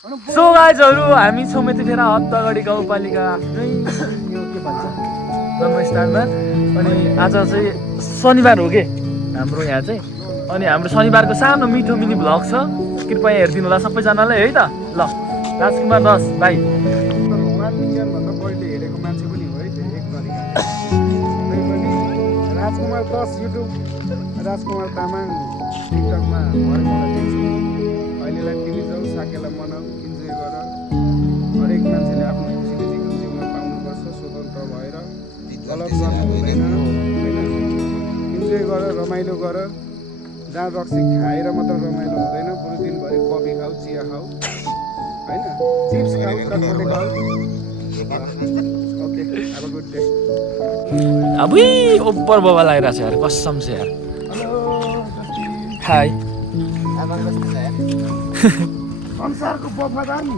So गाइजहरू हामी छौँ यतिखेर हत्तगढी गाउँपालिका आफ्नै यो के भन्छ जन्मस्थानमा। अनि आज चाहिँ शनिबार हो के हाम्रो यहाँ चाहिँ। अनि हाम्रो शनिबारको सानो मिठो मिनी भ्लग छ, कृपया हेरिदिनु होला सबैजनालाई है त। ल राजकुमार 10 भाइ भन्दा पहिले हेरेको मान्छे पनि हो है त्यो एक तरिका। राजकुमार 10 युट्युब, राजकुमार तामाङ टिकटकमा मलाई देख्छु। अहिलेलाई टिभी जाऊ, साकेला मनाऊ, इन्जोय गर। हरेक मान्छेले आफ्नो खुसीले जीवनमा पाउनुपर्छ, स्वतन्त्र भएर गलत गर्नु हुँदैन होइन। इन्जोय गर, रमाइलो गर। जहाँ रक्सी खाएर मात्र रमाइलो हुँदैन, बरु दिनभरि कफी खाऊ, चिया खाऊ होइन, चिप्स खाऊ, चटपटे खाऊ। Okay, have a good day. अबुई ओपर बाबा लागिरहेको छ यार, कसम से यार। हाई संसारको वफादार नि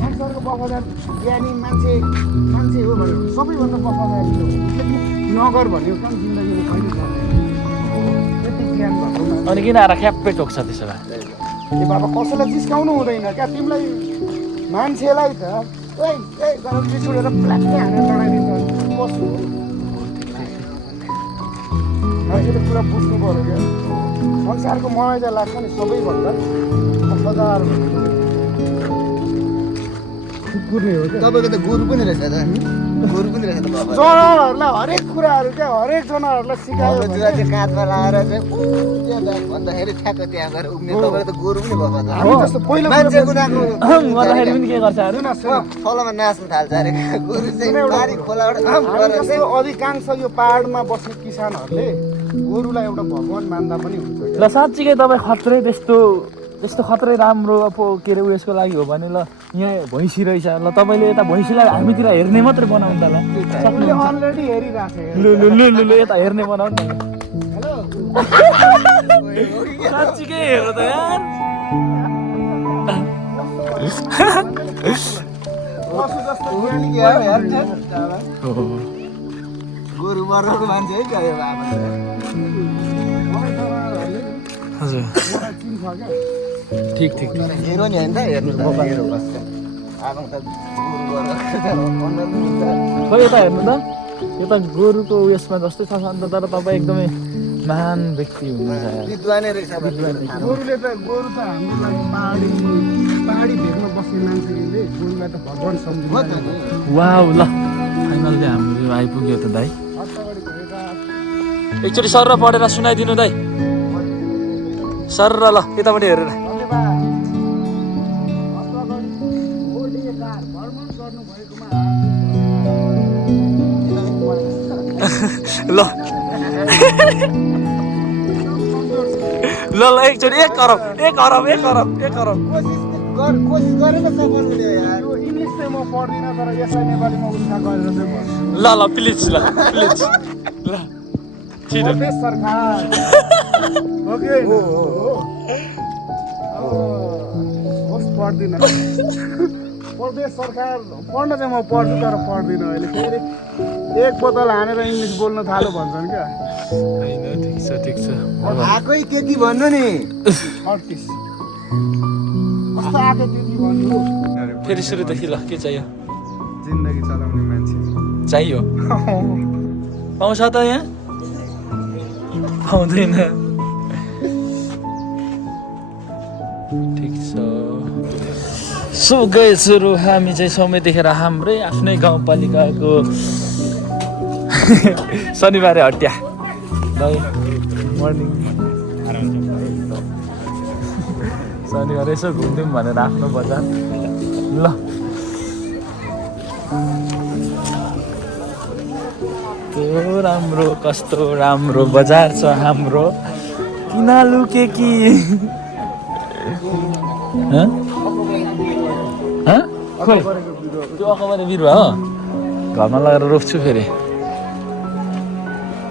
संसारको वफादार ज्ञानी मान्छे हो भनेर सबैभन्दा वफादार नगर भन्यो कम जिन्दगीमा कहिले गर्दैन। त्यति ज्ञान भएको अनि किन आएर ख्याप्पै टोक्छ त्यसो भए? ए बाबा कसैलाई जिस्काउनु हुँदैन क्या, तिमीलाई मान्छेलाई त गरम रिस उठेर प्लाक्कै हानेर लडाइदिन्छ पशु हो। मान्छेले कुरा बुझ्नु पऱ्यो क्या। संसारको मलाई चाहिँ लाग्छ नि सबैभन्दा वफादार कुकुर नै हो क्या। तपाईँको त गुरु पनि रहेछ त, गुरु पनि रहेछ त बाबा। जनावरहरूलाई हरेक कुराहरू क्या, हरेक जनावरहरूलाई सिकायो जुवा चाहिँ काँधमा लाएर चाहिँ भन्दाखेरि ठ्याक्क त्यहाँ गएर उभिने तपाईँको त गुरु पनि भएको त। हामी जस्तो पहिलो मान्छे कुराको गर्दाखेरि पनि के गर्छ अरे? खोलामा नाच्नु थाल्छ अरे, गुरु चाहिँ बारी खोलाबाट जस्तो अधिकांश यो पाहाडमा बस्ने किसानहरूले गोरुलाई एउटा भगवान मान्दा पनि हुन्छ। ल साँच्चीकै तपाईँ खत्रै त्यस्तो खत्रै राम्रो अब के अरे उयसको लागि हो भने ल यहाँ भैँसी रहेछ, ल तपाईँले यता भैँसीलाई हामीतिर हेर्ने मात्रै बनाउनु त ल। अलरेडी हेरिरहेको लु लु लु लु लु यता हेर्ने बनाउनु न। साँच्चीकै हेर त यार। गुरु मर्नको मान्छे है क्या बाबा। हजुर ठिक ठिक। हेरो नि होइन त, हेर्नु त हेरो बस्छ आफू त गुरु खै यता हेर्नु त, यो त गोरुको उयसमा जस्तै छ अन्त, तर तपाईँ एकदमै महान व्यक्ति हुनुहुन्छ यार। विद्वानै रहेछ। गोरु त हाम्रो लागि पहाडी भेगमा बस्ने मान्छेले गोरुलाई त भगवान सम्झिन्छ। वाउ ल फाइनल्ली हाम्रो यो आइपुग्यो त दाइ। एकचोटि सर र पढेर सुनाइदिनु दाइ, सर र ल यतापट्टि हेरेर। ल ल ल एकचोटि एक अरब कोसिस गरेर सफल हुने हो यार। इङ्ग्लिस चाहिँ म पढ्दिनँ, तर यसलाई नेपालीमा उल्टा गरेर चाहिँ भन्छु। ल प्लिज ल छिटो। प्रदेश सरकार ओके होस् पढ्दिनँ। प्रदेश सरकार पढ्न चाहिँ म पढ्छु, तर पढ्दिनँ अहिले। फेरि एक बोतल हानेर इङ्ग्लिस बोल्न थाल्यो भन्छन् क्या। होइन ठिक छ आएकै त्यति भन्नु नि। 38 कस्तो आएको त्यति भन्नु। फेरि सुरुदेखि ल के चाहियो? जिन्दगी चलाउने मान्छे चाहियो। पाउँछ त यहाँ? पाउँदैन। ठिक छ। सो गाइजहरु हामी चाहिँ समय देखेर हाम्रै आफ्नै गाउँपालिकाको शनिबारे हट्या दाइ मर्निङ शनिबार यसो घुम्दिउँ भनेर आफ्नो बजार। ल कस्तो राम्रो बजार छ हाम्रो। किन लुके कि खोइ त्यो अकबरे बिरुवा हो, घरमा लगेर रोप्छु फेरि।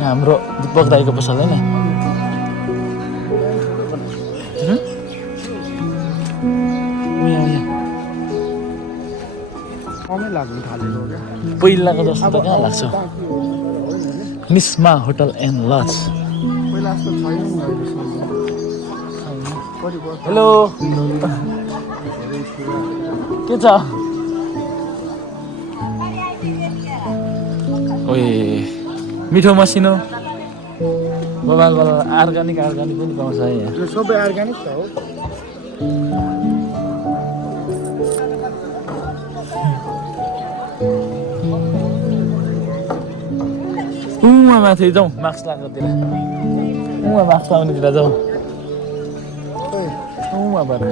हाम्रो दिपक दाईको पसल होइन। पहिलाको जस्तो त कहाँ लाग्छ? Nisma hotel and lodge. पहिला जस्तो छैन नि अहिले। हेलो के छ ओए मिठो मसिनो बबाल अर्ग्यानिक पनि पाउँछ है यहाँ यो सबै अर्ग्यानिक छ हो उहाँ माथि जाउँ मास्क लगाएकोतिर उहाँ मास्क लाउनेतिर जाउँ उहाँ भएर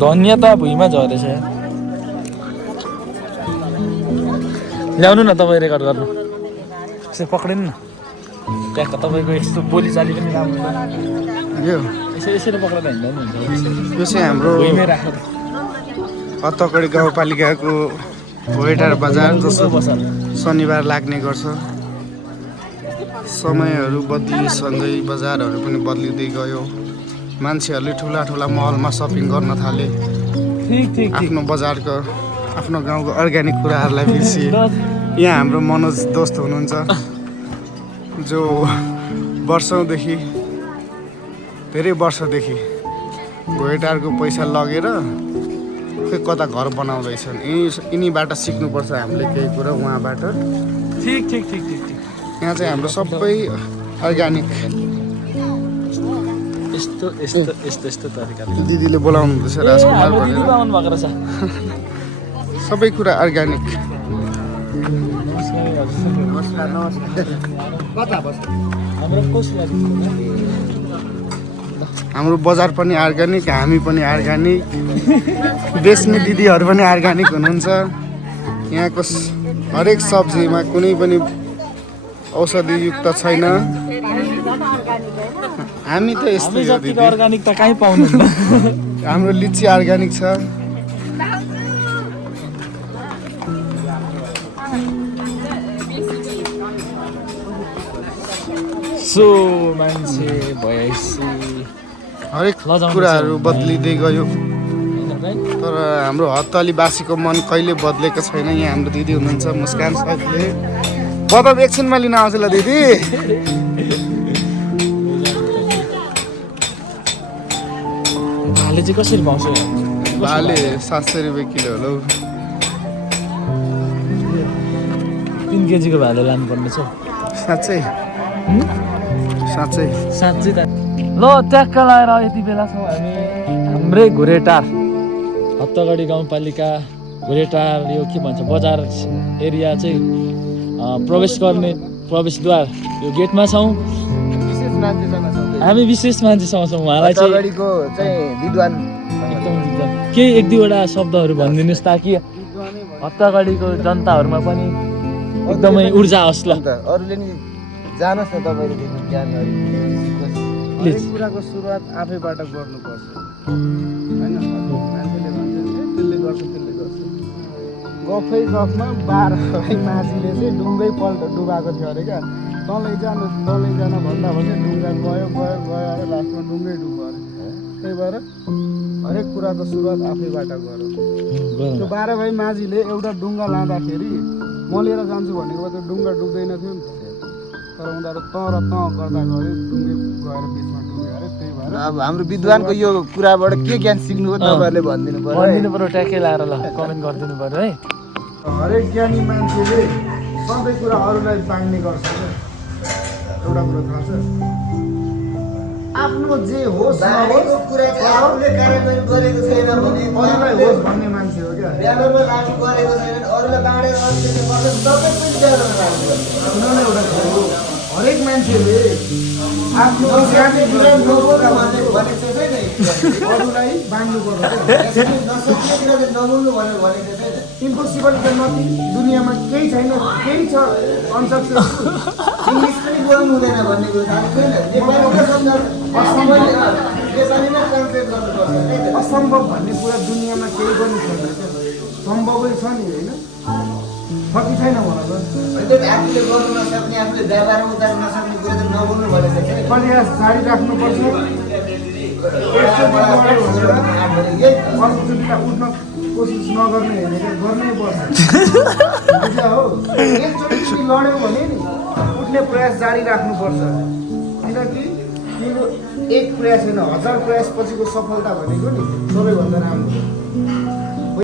धनियाँ त भुइँमा झरेछ ल्याउनु न तपाईँ रेकर्ड गर्नु यसरी पक्रिनु न त्यहाँको तपाईँको यस्तो बोलीचाली पनि राम्रो छ यो यसरी पक्रेर हिँड्दा पनि हुन्छ यो चाहिँ हाम्रो भुइँमै राखेर हत्तगढी गाउँपालिकाको भोइटार बजार जसो शनिबार लाग्ने गर्छ समयहरू बदलिसँगै बजारहरू पनि बदलिँदै गयो मान्छेहरूले ठुला ठुला मलमा सपिङ गर्न थाले ठिक आफ्नो बजारको आफ्नो गाउँको अर्ग्यानिक कुराहरूलाई बिर्सिए यहाँ हाम्रो मनोज दोस्त हुनुहुन्छ जो वर्षौँदेखि धेरै वर्षदेखि भोइटारको पैसा लगेर खै कता घर बनाउँदैछन् यिनीबाट सिक्नुपर्छ हामीले केही कुरा उहाँबाट ठिक यहाँ चाहिँ हाम्रो सबै अर्ग्यानिक यस्तो तरिकाले दिदीले बोलाउनु हुँदैछ राजकुमार दिदी भनेर आउनु भएको रहेछ सबै कुरा अर्ग्यानिक हाम्रो बजार पनि अर्ग्यानिक हामी पनि अर्ग्यानिक बेच्ने दिदीहरू पनि अर्ग्यानिक हुनुहुन्छ यहाँको हरेक सब्जीमा कुनै पनि औषधियुक्त छैन हामी त यस्तै हो दिदी अर्ग्यानिक त कहीँ पाउनुहुन्न हाम्रो लिची अर्ग्यानिक छ सो मान्छे भएपछि हरेक कुराहरू बदलिँदै गयो तर हाम्रो हत्तलीवासीको मन कहिले बदलेको छैन यहाँ हाम्रो दिदी हुनुहुन्छ मुस्कान साथीले बदब एकछिनमा लिन आउँछ ल दिदी भाले चाहिँ कसरी पाउँछ भाले 700 रुपियाँ किलो हो 3 केजीको भाले लानुपर्ने छ साँच्चै साँच्चै त ल ट्याक्क लगाएर यति बेला छौँ हामी हाम्रै घुरेटार हत्तगढी गाउँपालिका घुरेटार यो के भन्छ बजार एरिया चाहिँ प्रवेश गर्ने प्रवेशद्वार यो गेटमा छौँ हामी विशेष मान्छेसँग छौँ उहाँलाई चाहिँ विद्वान एकदम केही 1-2वटा शब्दहरू भनिदिनुहोस् ताकि हत्तगढीको जनताहरूमा पनि एकदमै ऊर्जा होस् ल अरूले नि जानुहोस् न तपाईँले ज्ञानहरू हरेक कुराको सुरुवात आफैबाट गर्नुपर्छ होइन मान्छेले भन्छ त्यसले गर्छ गफै गफमा 12 भाइ माझीले चाहिँ डुङ्गै डुबाएको थियो अरे क्या तलै जान भन्दा भन्दै डुङ्गा गयो अरे लास्टमा डुङ्गै डुब्यो अरे त्यही भएर हरेक कुराको सुरुवात आफैबाट गरौँ त्यो 12 भाइ माझीले एउटा डुङ्गा लाँदाखेरि म लिएर जान्छु भनेको त्यो डुङ्गा डुब्दैन थियो नि तर उनीहरू गर्दा गयो डुङ्गे गएर बिचमा डुब्यो अरे त्यही भएर अब हाम्रो विद्वानको यो कुराबाट के ज्ञान सिक्नु हो तपाईँहरूले भनिदिनु पर्यो ट्याक्कै लाएर ल कमेन्ट गरिदिनु पर्यो है हरेक ज्ञानी मान्छेले सबै कुरा अरूलाई बाँड्ने गर्छ एउटा कुरो थाहा छ आफ्नो जे होस् बाँडेको कुरा चाहिँ आफूले कार्यान्वयन गरेको छैन भने अरूलाई होस् भन्ने मान्छे हो क्या ब्यानरमा लागु गरेको छैन अरूलाई बाँडेर अरूले गर्छ सबै पनि ब्यानरमा लागु गर्छ उनीहरूलाई एउटा कुरो हो, हरेक मान्छेले आफ्नो ज्ञानी विज्ञान भनेको छैन अरूलाई बाँड्नु पर्छ नसक्ने कुरा चाहिँ नबोल्नु भनेर भनेको छैन इम्पोसिबल त नथिङ दुनियाँमा केही छैन केही छ अनसक्सेसफुल इङ्ग्लिस पनि बोल्नु हुँदैन भन्ने कुरो थाहा छैन नेपालीमा नेपालीमा ट्रान्सलेट गर्नुपर्छ असम्भव भन्ने कुरा दुनियाँमा केही पनि छैन सम्भवै छ नि होइन छ कि छैन भन त आफूले गर्नु नसक्ने आफूले व्यापारमा उतार्नु नसक्ने कुरा चाहिँ नबोल्नु भनेको छ प्रयास जारी राख्नुपर्छ अर्कोचोटि उठ्न कोसिस नगर्ने होइन गर्नै पर्छ बुझ्या हो एकचोटि लड्यो भने नि उठ्ने प्रयास जारी राख्नुपर्छ किनकि तिम्रो एक प्रयास होइन 1000 प्रयास पछिको सफलता भनेको नि सबैभन्दा राम्रो हो